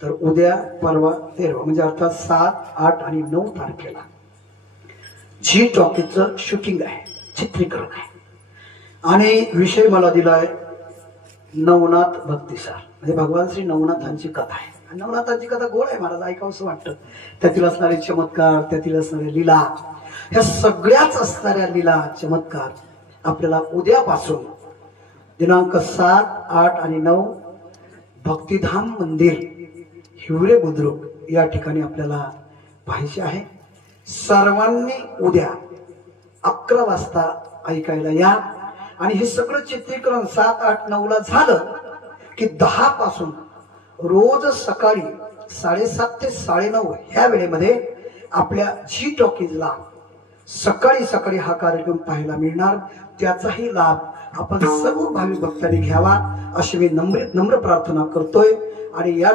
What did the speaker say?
तर उद्या परवा 13 म्हणजे अर्थात 7, 8 आणि 9 तारखेला झी टॉकीजचं शूटिंग आहे, चित्रीकरण आहे. आणि विषय मला दिलाय नवनाथ भक्तिसार, म्हणजे भगवान श्री नवनाथांची कथा आहे. आणि नवनाथांची कथा गोड आहे, मला ऐकावंसं वाटतं. त्यातील असणारे चमत्कार, त्यातील असणारे लीला, ह्या सगळ्याच असणाऱ्या लीला चमत्कार आपल्याला उद्यापासून दिनांक 7, 8 आणि 9 भक्तिधाम मंदिर हिवरे बुद्रुक या ठिकाणी आपल्याला पाहायचे आहे. सर्वांनी उद्या 11 वाजता ऐकायला या. आणि हे सगळं चित्रीकरण 7, 8, 9 ला झालं की 10 पासून रोज सकाळी 7:30 ते 9:30 ह्या वेळेमध्ये आपल्या झी टॉकीजला सकाळी सकाळी हा कार्यक्रम पाहायला मिळणार. त्याचाही लाभ आपण सर्व भाविक भक्तांनी घ्यावा अशी मी नम्र प्रार्थना करतोय. आणि या